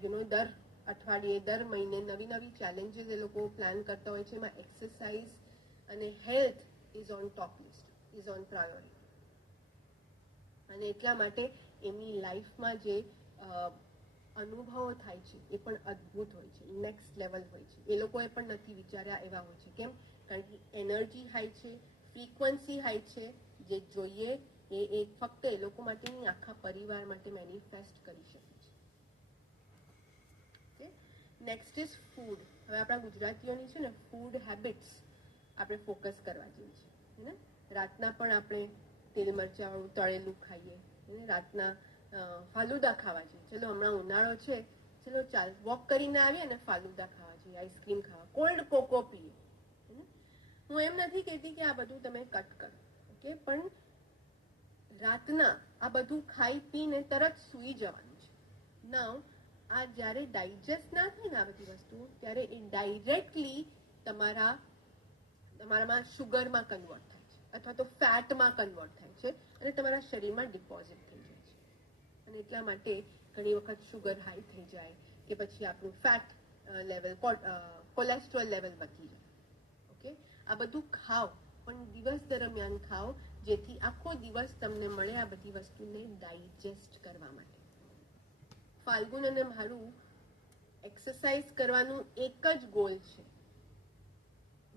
દર અઠવાડિયે, દર મહિને નવી નવી ચેલેન્જીસ એ લોકો પ્લાન કરતા હોય છે. એમાં એક્સરસાઇઝ અને health is on top list, is on priority. અને એટલા માટે એમની લાઈફમાં જે અનુભવો થાય છે એ પણ અદ્ભુત હોય છે, નેક્સ્ટ લેવલ હોય છે. એ લોકોએ પણ નથી વિચાર્યા એવા હોય છે. કેમ? કારણ કે એનર્જી હાઈ છે, ફ્રીક્વન્સી હાઈ છે. જે જોઈએ એ ફક્ત એ લોકો માટે નહીં, આખા પરિવાર માટે મેનિફેસ્ટ કરી શકે છે. Next is food. હવે આપણા ગુજરાતીઓની છે ને ફૂડ હેબિટ્સ આપણે ફોકસ કરવા જેવી છે ને. રાતના પણ આપણે તેલ મરચાંવાળું તળેલું ખાઈએ, રાતના ફાલુદા ખાવા જોઈએ. ચલો હમણાં ઉનાળો છે, ચલો ચાલ વોક કરીને આવીએ અને ફાલુદા ખાવા જોઈએ, આઈસ્ક્રીમ ખાવા, કોલ્ડ કોકો પીએ. હું એમ નથી કહેતી કે આ બધું તમે કટ કરો, ઓકે, પણ રાતના આ બધું ખાઈ પીને તરત સૂઈ જવાનું છે. નાવ આ જ્યારે ડાયજેસ્ટ ના થાય ને આ બધી વસ્તુ, ત્યારે એ ડાયરેક્ટલી તમારામાં શુગરમાં કન્વર્ટ થાય છે, અથવા તો ફેટમાં કન્વર્ટ થાય છે, અને તમારા શરીરમાં ડિપોઝિટ થઈ જાય છે. અને એટલા માટે ઘણી વખત શુગર હાઈ થઈ જાય, કે પછી આપણું ફેટ લેવલ, કોલેસ્ટ્રોલ લેવલ વધી જાય. ઓકે, આ બધું ખાઓ, પણ દિવસ દરમિયાન ખાઓ, જેથી આખો દિવસ તમને મળે આ બધી વસ્તુને ડાયજેસ્ટ કરવા માટે. ફાલ્ગુન અને મારું એક્સરસાઇઝ કરવાનું એક જ ગોલ છે,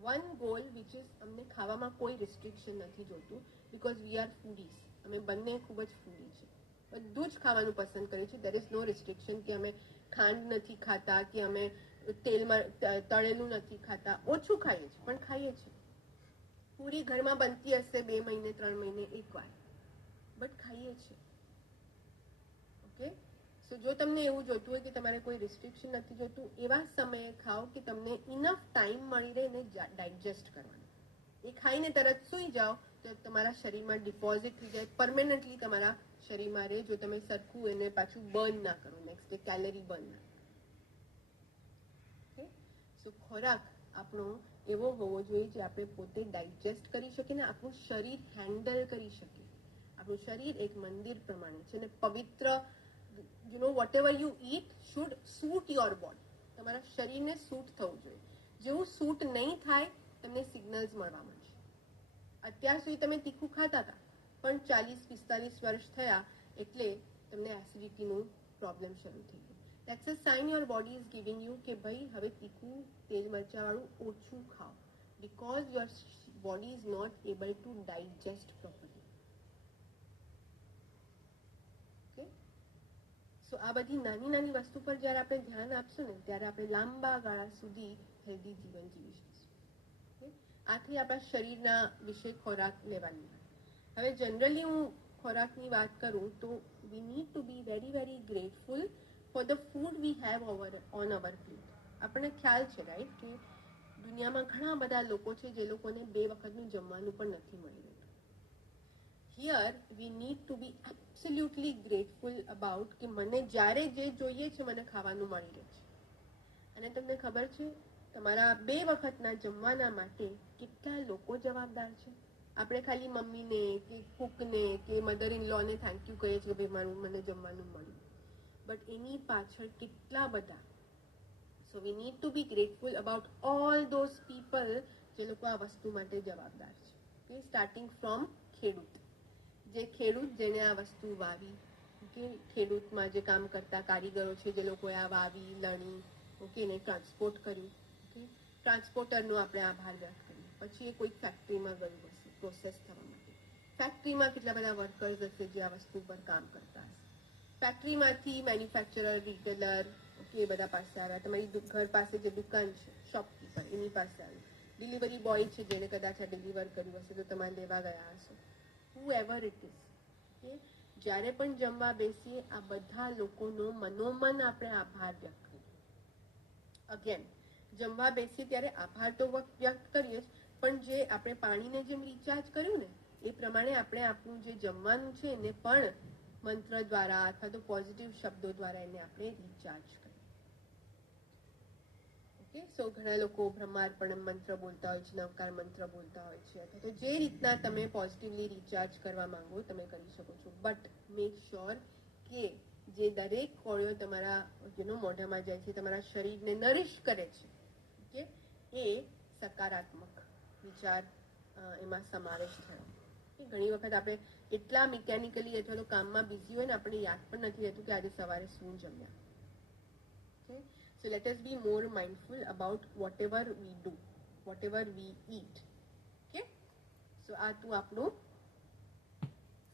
વન ગોલ, વિચ ઇઝ અમને ખાવામાં કોઈ રિસ્ટ્રિક્શન નથી જોતું, બિકોઝ વી આર ફૂડીઝ. અમે બંને ખૂબ જ ફૂડી છે, બધું જ ખાવાનું પસંદ કરીએ છીએ. દેર ઇઝ નો રિસ્ટ્રિક્શન કે અમે ખાંડ નથી ખાતા, કે અમે તેલમાં તળેલું નથી ખાતા. ઓછું ખાઈએ છીએ, પણ ખાઈએ છીએ. પૂરી ઘરમાં બનતી હશે 2 મહિને 3 મહિને એકવાર, બટ ખાઈએ છીએ. ઓકે, સો જો તમને એવું જોતું હોય કે તમારે કોઈ રિસ્ટ્રિક્શન નથી જોતું, એવા સમયે ખાઓ કે તમને ઇનફ ટાઈમ મળી રહે ને ડાયજેસ્ટ કરવાનો. એ ખાઈને તરત સૂઈ જાઓ તો તમારા શરીરમાં ડિપોઝિટ થઈ જાય, પરમેનન્ટલી તમારા શરીરમાં રહે, જો તમે સરખું એને પાછું બર્ન ના કરો, નેક્સ્ટ ડે કેલેરી બર્ન ના કરો. ઓકે, સો ખોરાક આપણો એવો હોવો જોઈએ જે આપણે પોતે ડાયજેસ્ટ કરી શકીએ ને આપણું શરીર હેન્ડલ કરી શકીએ. આપણું શરીર એક મંદિર પ્રમાણે છે, ને પવિત્ર, whatever you eat should suit your body. તમારા શરીરને સૂટ થવું જોઈએ. જેવું સૂટ નહીં થાય, તમને સિગ્નલ્સ મળવા મળશે. અત્યાર સુધી તમે તીખું ખાતા હતા, પણ 40-45 વર્ષ થયા એટલે તમને એસિડિટીનું પ્રોબ્લેમ શરૂ થઈ ગયો. That's a sign your body is giving you કે ભાઈ હવે તીખું તેલ મરચાંવાળું ઓછું ખાઓ, because your body is not able to digest properly. Okay, so આ બધી નાની નાની વસ્તુ પર જ્યારે આપણે ધ્યાન આપશું ને, ત્યારે આપણે લાંબા ગાળા સુધી હેલ્ધી જીવન જીવી શકીશું. આથી આપણા શરીરના વિશે ખોરાક લેવાની. હવે જનરલી હું ખોરાકની વાત કરું તો we need to be very very grateful for the food we have on our plate. આપણને ખ્યાલ છે રાઈટ કે દુનિયામાં ઘણા બધા લોકો છે જે લોકોને 2 વખતનું જમવાનું પણ નથી મળી રહેતું. Here we need to be absolutely grateful about કે મને જ્યારે જે જોઈએ છે મને ખાવાનું મળી રહે છે. અને તમને ખબર છે તમારા 2 વખતના જમવાના માટે કેટલા લોકો જવાબદાર છે? આપણે ખાલી મમ્મીને કે કુકને કે મધર ઇન લોને થેન્ક યુ કહીએ છીએ કે ભાઈ મને જમવાનું મળ્યું, બટ એની પાછળ કેટલા બધા so we need to be grateful about all those people જે લોકો આ વસ્તુ માટે જવાબદાર છે. ઓકે, સ્ટાર્ટિંગ ફ્રોમ ખેડૂત, જે ખેડૂત જેને આ વસ્તુ વાવી, ઓકે, ખેડૂતમાં જે કામ કરતા કારીગરો છે જે લોકોએ આ વાવી, લણી, ઓકે, એને ટ્રાન્સપોર્ટ કર્યું, ઓકે, ટ્રાન્સપોર્ટરનો આપણે આભાર વ્યક્ત કરીએ. પછી એ કોઈ ફેક્ટરીમાં ગયું હશે પ્રોસેસ થવા માટે, ફેક્ટરીમાં કેટલા બધા વર્કર્સ હશે જે આ વસ્તુ પર કામ કરતા હશે. ફેક્ટરીમાંથી મેન્યુફેક્ચરર, રિટેલર, ઓકે, એ બધા પાસે આવ્યા. તમારી ઘર પાસે જે દુકાન છે, શોપકીપર, એની પાસે આવ્યું. ડિલિવરી બોય છે જેને કદાચ આ ડિલિવર કર્યું હશે તો તમારે લેવા ગયા હશો. હુ એવર ઇટ ઇઝ, ઓકે, જ્યારે પણ જમવા બેસીએ આ બધા લોકોનો મનોમન આપણે આભાર વ્યક્ત કરીએ. અગેન, જમવા બેસીએ ત્યારે આભાર તો વ્યક્ત કરીએ જ, પણ જે આપણે પાણીને જેમ રિચાર્જ કર્યું ને એ પ્રમાણે આપણે આપણું જે જમવાનું છે એને પણ મંત્ર દ્વારા અથવા તો પોઝિટિવ શબ્દો દ્વારા એને આપણે રિચાર્જ કરીએ. ઓકે, સો ઘણા લોકો બ્રહ્માર્પણમ મંત્ર બોલતા હોય છે, નવકાર મંત્ર બોલતા હોય છે, અથવા તો જે રીતના તમે પોઝિટિવલી રિચાર્જ કરવા માંગો તમે કરી શકો છો. બટ મેક શ્યોર કે જે દરેક કોળીઓ તમારા મોઢામાં જાય છે, તમારા શરીરને નરિશ કરે છે, ઓકે, એ સકારાત્મક વિચાર એમાં સમાવેશ થયો. ઘણી વખત આપણે એટલા મિકેનિકલી અથવા તો કામમાં બિઝી હોય ને આપણને યાદ પણ નથી રહેતું કે આજે સવારે શું જમ્યા. Okay, so let us be more mindful about whatever we eat. Okay, so આ તું આપણું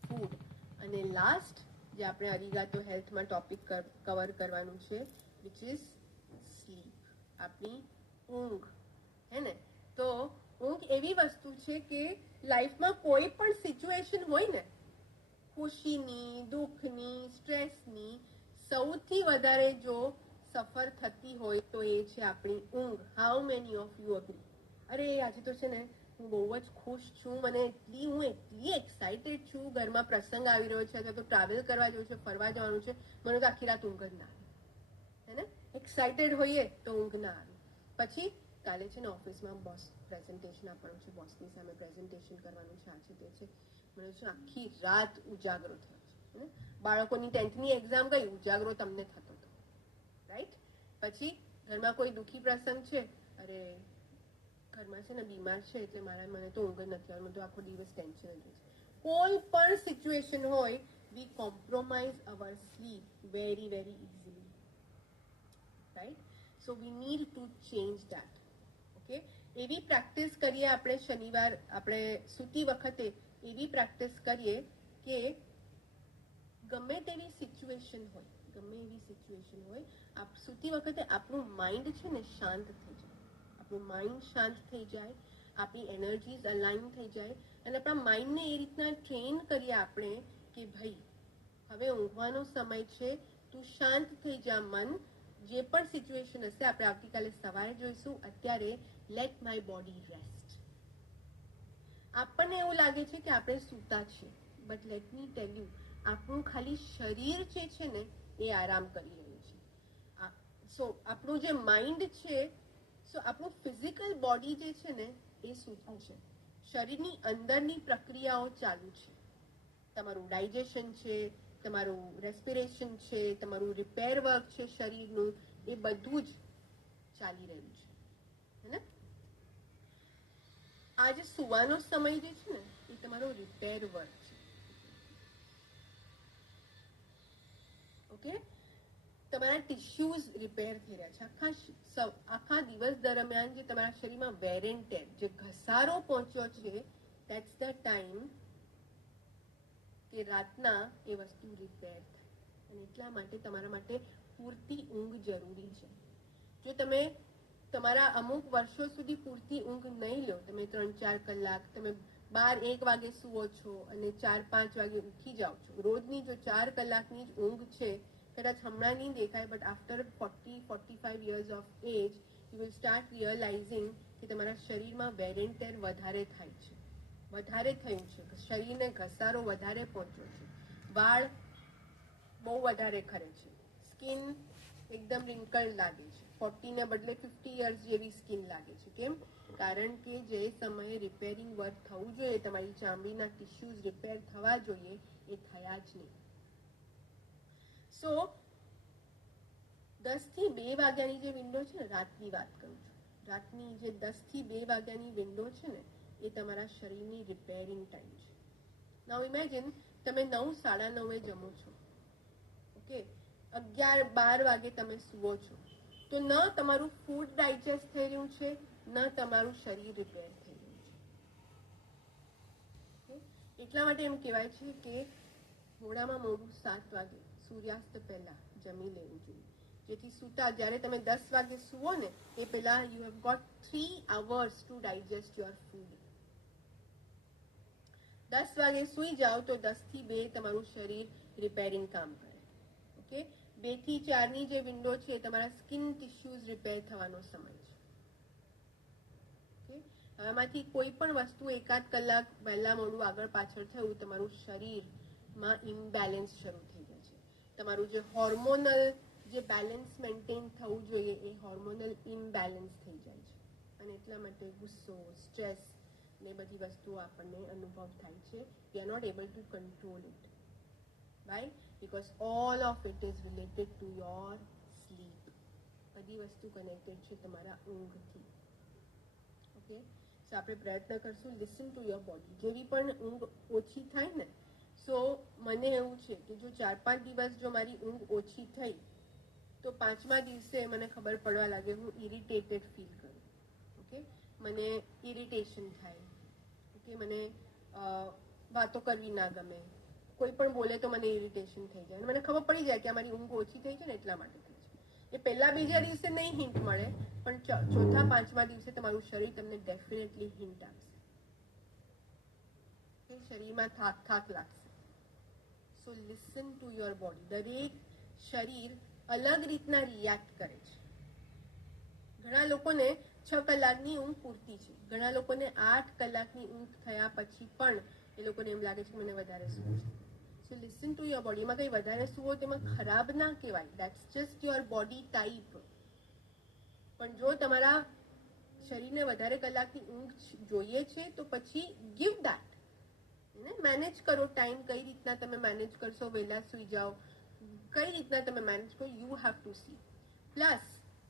ફૂડ. અને લાસ્ટ જે આપણે અરીગાતો હેલ્થમાં ટોપિક કવર કરવાનું છે, વિચ ઇઝ સ્લીપ, આપણી ઊંઘ. હે ને? તો ઊંઘ એવી વસ્તુ છે કે લાઈફમાં કોઈ પણ સિચ્યુએશન હોય ને, ખુશીની, દુઃખની, સ્ટ્રેસની, સૌથી વધારે જો સફર થતી હોય તો એ છે આપણી ઊંઘ. How many of you agree? અરે આજે તો છે ને હું બહુ જ ખુશ છું, હું એટલી એક્સાઇટેડ છું, ઘરમાં પ્રસંગ આવી રહ્યો છે અથવા તો ટ્રાવેલ કરવા જવું છે, ફરવા જવાનું છે, મને તો આખી રાત ઊંઘ જ ના આવે. હે ને? એક્સાઇટેડ હોઈએ તો ઊંઘ ના આવે. પછી કાલે છે ને ઓફિસમાં બોસ પ્રેઝન્ટેશન આપવાનું છે, બોસની સામે પ્રેઝન્ટેશન કરવાનું છે, આ છે તે છે, મને છે આખી રાત ઉજાગરો થયો છે. બાળકોની 10th એક્ઝામ ગઈ, ઉજાગરો તમને થતો હતો, રાઈટ? પછી ઘરમાં કોઈ દુઃખી પ્રસંગ છે, અરે ઘરમાં છે ને બીમાર છે એટલે મને તો ઊંઘ જ નથી આવતી, મને તો આખો દિવસ ટેન્શન જ છે. કોઈ પણ સિચ્યુએશન હોય, we compromise our sleep very very easily, right? So we need to change that. Okay, એવી પ્રેક્ટિસ કરીએ આપણે શનિવાર આપણે સૂતી વખતે, એવી પ્રેક્ટિસ કરીએ કે ગમે તેવી સિચ્યુએશન હોય, સૂતી વખતે આપણું માઇન્ડ છે ને શાંત થઈ જાય, આપણું માઇન્ડ શાંત થઈ જાય, આપણી એનર્જીઝ અલાઇન થઈ જાય, અને આપણા માઇન્ડને એ રીતના ટ્રેન કરીએ આપણે કે ભાઈ હવે ઊંઘવાનો સમય છે, તું શાંત થઈ જા મન, જે પણ સિચ્યુએશન હશે આપણે આવતીકાલે સવારે જોઈશું, અત્યારે લેટ માય બોડી રેસ્ટ. આપણને એવું લાગે છે કે આપણે સૂતા છીએ, but let me tell you, આપણું ખાલી શરીર જે છે ને એ આરામ કરી રહ્યું છે. સો આપણું જે માઇન્ડ છે, સો આપણું ફિઝિકલ બોડી જે છે ને એ સૂતું છે, શરીરની અંદરની પ્રક્રિયાઓ ચાલુ છે, તમારું ડાયજેશન છે, તમારું રેસ્પિરેશન છે, તમારું રિપેર વર્ક છે શરીરનું, એ બધું જ ચાલી રહ્યું છે, હે ને? આ જે સુવાનો સમય જે છે ને એ તમારો રિપેર વર્ક છે. ઓકે, તમારા ટિશ્યુઝ રિપેર થઈ રહ્યા છે. આખા દિવસ દરમિયાન જે તમારા શરીરમાં વેર એન્ડ ટેર, જે ઘસારો પહોંચ્યો છે, ધેટ્સ ધ ટાઈમ કે રાતના એ વસ્તુ રિપેર થાય. અને એટલા માટે તમારા માટે પૂરતી ઊંઘ જરૂરી છે. જો તમે તમારા અમુક વર્ષો સુધી પૂરતી ઊંઘ નહીં લો, તમે 3-4 કલાક, તમે 12-1 વાગે સુવો છો અને 4-5 વાગે ઉઠી જાઓ છો, રોજની જો 4 કલાકની જ ઊંઘ છે, કદાચ હમણાં નહીં દેખાય, but after 40-45 years of age you will start realising કે તમારા શરીરમાં વેર એન્ડ ટેર વધારે થાય છે, વધારે થયું છે, શરીરને ઘસારો વધારે પહોંચ્યો છે, વાળ બહુ વધારે ખરે છે, સ્કિન એકદમ રિંકલ લાગે છે, 40 ને બદલે 50 years જેવી સ્કિન લાગે છે. કેમ? કારણ કે જે સમયે રિપેરિંગ વર્ક થવું જોઈએ, તમારી ચામડીના ટિશ્યુઝ રિપેર થવા જોઈએ, એ થયા જ નહીં. સો 10 થી 2 વાગ્યાની જે વિન્ડો છે ને, રાતની વાત કરું છું, રાતની જે 10 થી 2 વાગ્યાની વિન્ડો છે ને, એ તમારા શરીરની રિપેરિંગ ટાઈમ છે. નાઉ ઇમેજિન તમે 9, 9:30 જમો છો, ઓકે, 11-12 વાગે તમે સુવો છો, તો ન તમારું ફૂડ ડાયજેસ્ટ થઈ રહ્યું છે, ન તમારું શરીર રિપેર થઈ રહ્યું છે. એટલા માટે એમ કહેવાય છે કે મોડામાં મોડું 7 વાગે સૂર્યાસ્ત પહેલા જમી લેવું જોઈએ, જેથી સૂતા જ્યારે તમે 10 વાગે સુવો ને એ પહેલા you have got 3 hours to digest your food. 10 વાગે સુઈ જાઓ તો 10 થી 2 તમારું શરીર રિપેરિંગ કામ કરે. ઓકે, 2 થી 4 ની જે વિન્ડો છે એ તમારા સ્કિન ટિશ્યુઝ રિપેર થવાનો સમય છે. ઓકે, આમાંથી કોઈ પણ વસ્તુ એકાદ કલાક વહેલા મોડું આગળ પાછળ થયું, તમારું શરીરમાં ઇમ્બેલેન્સ શરૂ થઈ જાય છે. તમારું જે હોર્મોનલ જે બેલેન્સ મેન્ટેન થવું જોઈએ એ હોર્મોનલ ઇમ્બેલેન્સ થઈ જાય છે, અને એટલા માટે ગુસ્સો, સ્ટ્રેસ ને બધી વસ્તુઓ આપણને અનુભવ થાય છે. We are not able to control it. Why? Because all of it is related to your sleep. બધી વસ્તુ કનેક્ટેડ છે તમારા ઊંઘથી. ઓકે, સો આપણે પ્રયત્ન કરશું લિસન ટુ યોર બોડી. જેવી પણ ઊંઘ ઓછી થાય ને, સો મને એવું છે કે જો 4-5 દિવસ જો મારી ઊંઘ ઓછી થઈ તો 5મા દિવસે મને ખબર પડવા લાગે, હું ઇરિટેટેડ ફીલ કરું. ઓકે, મને ઇરિટેશન થાય. ઓકે, મને વાતો કરવી ના ગમે, કોઈ પણ બોલે તો મને ઇરિટેશન થઈ જાય, મને ખબર પડી જાય કે અમારી ઊંઘ ઓછી થઈ છે ને એટલા માટે થઈ છે. એ પહેલા બીજા દિવસે નહીં હિન્ટ મળે, પણ 4થા 5મા દિવસે તમારું શરીર તમને ડેફિનેટલી હિન્ટ આપશે. શરીરમાં થાક લાગશે. સો લિસન ટુ યોર બોડી. દરેક શરીર અલગ રીતના રિએક્ટ કરે છે. ઘણા લોકોને 6 કલાકની ઊંઘ પૂરતી છે, ઘણા લોકોને 8 કલાકની ઊંઘ થયા પછી પણ એ લોકોને એમ લાગે છે કે મને વધારે સૂવું છે. સો લિસન ટુ યોર બોડી. એમાં કંઈ વધારે સૂવો તેમાં ખરાબ ના કહેવાય, that's just your body type. પણ જો તમારા શરીરને વધારે કલાકની ઊંઘ જોઈએ છે તો પછી ગીવ દેટ. મેનેજ કરો ટાઈમ, કઈ રીતના તમે મેનેજ કરશો, વહેલા સુઈ જાઓ, કઈ રીતના તમે મેનેજ કરો, you have to C. Plus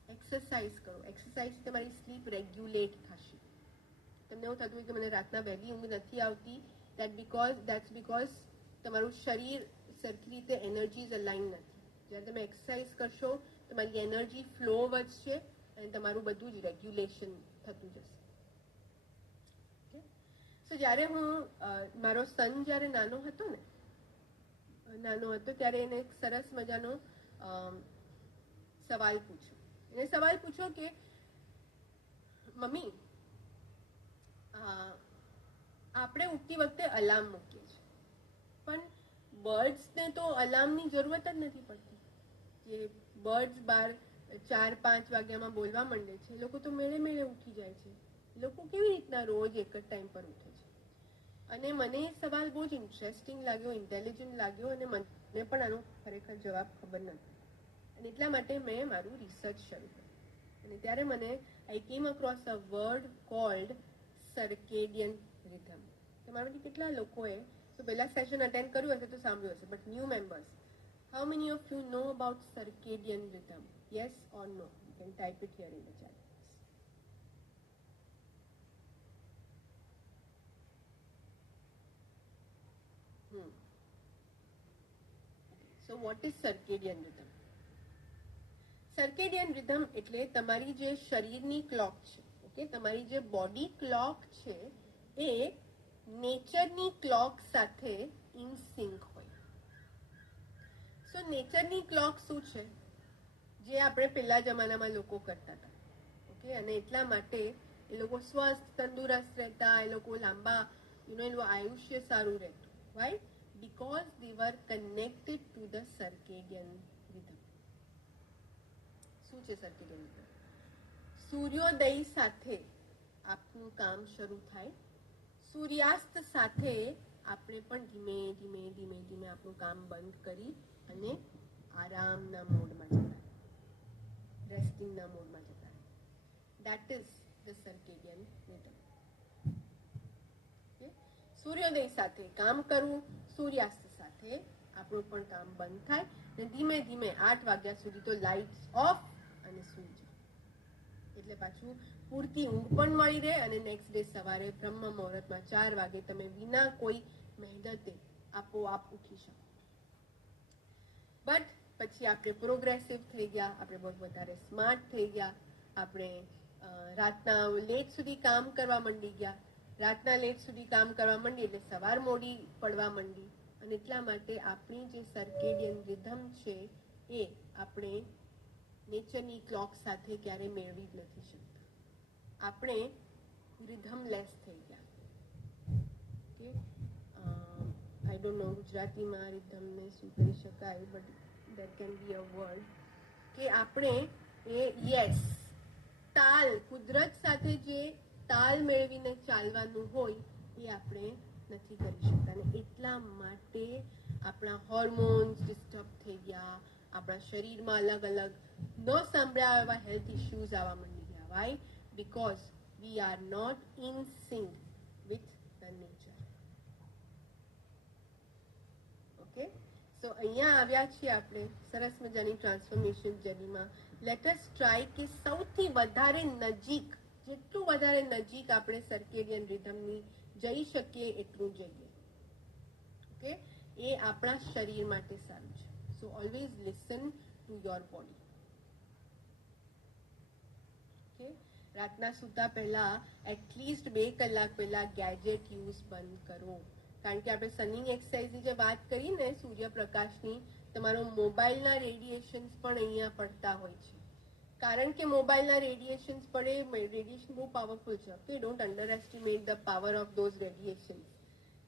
exercise કરો. એક્સરસાઇઝથી તમારી સ્લીપ રેગ્યુલેટ થશે. તમને એવું થતું હોય કે મને રાતના વહેલી ઊંઘ નથી આવતી, દેટ્સ બીકોઝ તમારું શરીર સરખી રીતે એનર્જીઝ અલાઇન નથી. જ્યારે તમે એક્સરસાઇઝ કરશો તમારી એનર્જી ફ્લો વધશે અને તમારું બધું જ રેગ્યુલેશન થતું જશે. સો જ્યારે મારો સન જ્યારે નાનો હતો ત્યારે એને એક સરસ મજાનો સવાલ પૂછ્યો. એને સવાલ પૂછ્યો કે મમ્મી, આપણે ઉઠતી વખતે અલાર્મ મૂકીએ છીએ, પણ બર્ડ્સને તો અલાર્મની જરૂરત જ નથી પડતી. જે બર્ડ્સ 4-5 વાગ્યામાં બોલવા માંડે છે, એ લોકો તો મેળે ઉઠી જાય છે. એ લોકો કેવી રીતના રોજ એક જ ટાઈમ પર ઉઠે છે? અને મને એ સવાલ બહુ જ ઇન્ટરેસ્ટિંગ લાગ્યો, ઇન્ટેલિજન્ટ લાગ્યો, અને મને પણ આનો ખરેખર જવાબ ખબર નથી. અને એટલા માટે મેં મારું રિસર્ચ શરૂ કર્યું. અને ત્યારે મને આઈ કેમ across a word cold circadian rhythm. તમારામાંથી કેટલા લોકોએ તો પહેલા સેશન અટેન્ડ કર્યું હશે તો સાંભળ્યું હશે, but new members, how many of you know about circadian rhythm? Yes or no? You can type it here in the chat. So what is circadian rhythm? Circadian rhythm એટલે તમારી જે શરીરની clock છે, ઓકે, તમારી જે body clock છે એ નેચરની clock સાથે in sink હોય. સો નેચરની ક્લોક શું છે? જે આપણે પહેલા જમાનામાં લોકો કરતા હતા, ઓકે, અને એટલા માટે એ લોકો સ્વસ્થ, તંદુરસ્ત રહેતા, એ લોકો લાંબા એનું આયુષ્ય સારું રહેતું. Right? Because they were connected to the circadian rhythm. શું છે સર્કેડિયન રિધમ? સૂર્યોદય સાથે આપનું કામ શરૂ થાય, સૂર્યાસ્ત સાથે આપણે પણ ધીમે ધીમે ધીમે ધીમે આપણું કામ બંધ કરી અને આરામના મોડમાં જતા, રેસ્ટિંગના મોડમાં જતા. That is the circadian rhythm. સૂર્યોદય સાથે કામ કરવું, સૂર્યાસ્ત સાથે આપણું પણ કામ બંધ થાય અને ધીમે ધીમે 8 વાગ્યા સુધી તો લાઇટ્સ ઓફ અને સૂઈ જાય એટલે પાછું પૂરતી ઊંઘ પણ મળી રહે અને નેક્સ્ટ ડે સવારે બ્રહ્મ મુહૂર્તમાં 4 વાગે તમે વિના કોઈ મહેનતે આપોઆપ ઉઠી શકો. બટ પછી આપણે પ્રોગ્રેસિવ થઈ ગયા, આપણે બહુ વધારે સ્માર્ટ થઈ ગયા, આપણે રાતના લેટ સુધી કામ કરવા માંડી ગયા. રાતના લેટ સુધી કામ કરવા માંડી એટલે સવાર મોડી પડવા માંડી અને એટલા માટે આપણી જે સર્કેડિયન રિધમ છે એ આપણે નેચરની ક્લોક સાથે ક્યારે મેળવી જ નથી શકતા. આપણે રિધમ લેસ થઈ ગયા. ઓકે, આઈ ડોન્ટ નો ગુજરાતીમાં રિધમને શું કહી શકાય, but that can be a word કે આપણે એ યસ તાલ, કુદરત સાથે જે તાલ મેળવીને ચાલવાનું હોય એ આપણે નથી કરી શકતા અને એટલા માટે આપણા હોર્મોન્સ ડિસ્ટર્બ થઈ ગયા, આપણા શરીરમાં અલગ અલગ ન સાંભળ્યા એવા હેલ્થ ઇશ્યુઝ આવવા માંડી ગયા. Why? Because we are not in sync with the nature. Okay, so અહીંયા આવ્યા છીએ આપણે સરસ મજાની ટ્રાન્સફોર્મેશન જર્નીમાં. લેટ અસ ટ્રાય કે સૌથી વધારે નજીક, જેટલું વધારે નજીક આપણે સર્કેડિયન રિધમની જઈ શકીએ એટલું જઈએ. ઓકે, એ આપણા શરીર માટે સારું છે. So always listen to your body. Okay, રાતના સૂતા પહેલા એટલીસ્ટ 2 કલાક પહેલા ગેજેટ યુઝ બંધ કરો. કારણ કે આપણે સનિંગ એક્સરસાઇઝની જે વાત કરી ને સૂર્યપ્રકાશની, તમારો મોબાઈલના રેડિયેશન્સ પણ અહીંયા પડતા હોય છે. કારણ કે મોબાઈલના રેડિયેશન્સ પડે, રેડિયેશન બહુ પાવરફુલ છે. Okay, don't underestimate the power of those radiations.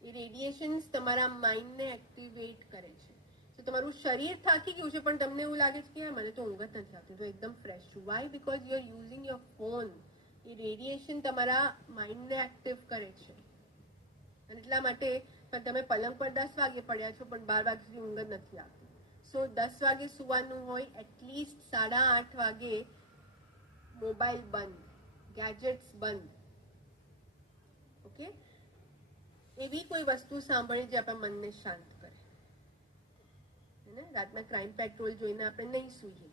એ રેડિયેશન્સ તમારા માઇન્ડને એક્ટિવેટ કરે છે. તો તમારું શરીર થાકી ગયું છે પણ તમને એવું લાગે છે કે મને તો ઊંઘ જ નથી આવતી, તો એકદમ ફ્રેશ છું. Why? Because you are using your phone. એ રેડિયેશન તમારા માઇન્ડને એક્ટિવ કરે છે અને એટલા માટે તમે પલંગ પર 10 વાગે પડ્યા છો પણ 12 વાગ્યા સુધી ઊંઘ જ નથી આવતી. સો 10 વાગે સુવાનું હોય, એટલીસ્ટ 8:30 વાગે મોબાઈલ બંધ, ગેજેટ્સ બંધ. ઓકે, એવી કોઈ વસ્તુ સાંભળી જે આપણા મનને શાંત કરે. રાતના ક્રાઇમ પેટ્રોલ જોઈને આપણે નહીં સૂઈએ,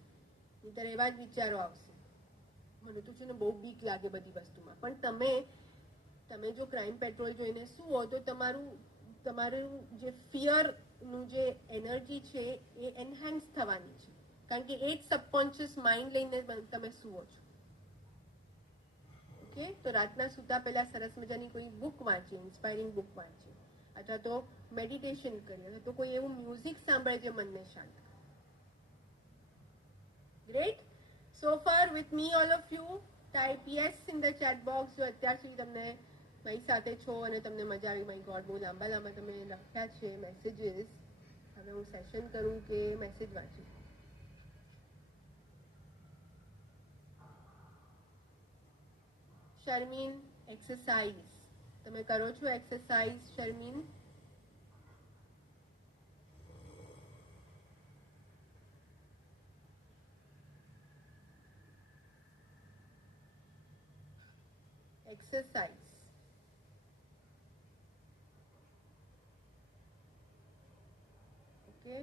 નહીંતર એવા જ વિચારો આવશે. મને તો છે ને બહુ બીક લાગે બધી વસ્તુમાં. પણ તમે જો ક્રાઇમ પેટ્રોલ જોઈને સુવો તો તમારું જે ફિયરનું જે એનર્જી છે એ એનહાન્સ થવાની છે. કારણ કે એ જ સબકોન્શિયસ માઇન્ડ લઈને તમે સુવો છો. ઓકે, તો રાતના સૂતા પહેલા સરસ મજાની કોઈ બુક વાંચી, ઇન્સ્પાયરિંગ બુક વાંચી, અથવા તો મેડિટેશન કરી, અથવા તો કોઈ એવું મ્યુઝિક સાંભળે જે મનને શાંત કરે. Great. So far with me all of you type yes in the chat box. જો અત્યાર સુધી તમને મારી સાથે છો અને તમને મજા આવી, માય ગોડ બહુ લાંબા લાંબા તમે લખ્યા છે મેસેજીસ. હવે હું સેશન કરું કે મેસેજ વાંચું? શર્મીન, એક્સરસાઇઝ તમે કરો છો? એક્સરસાઇઝ શર્મીન? એક્સરસાઇઝ. ઓકે,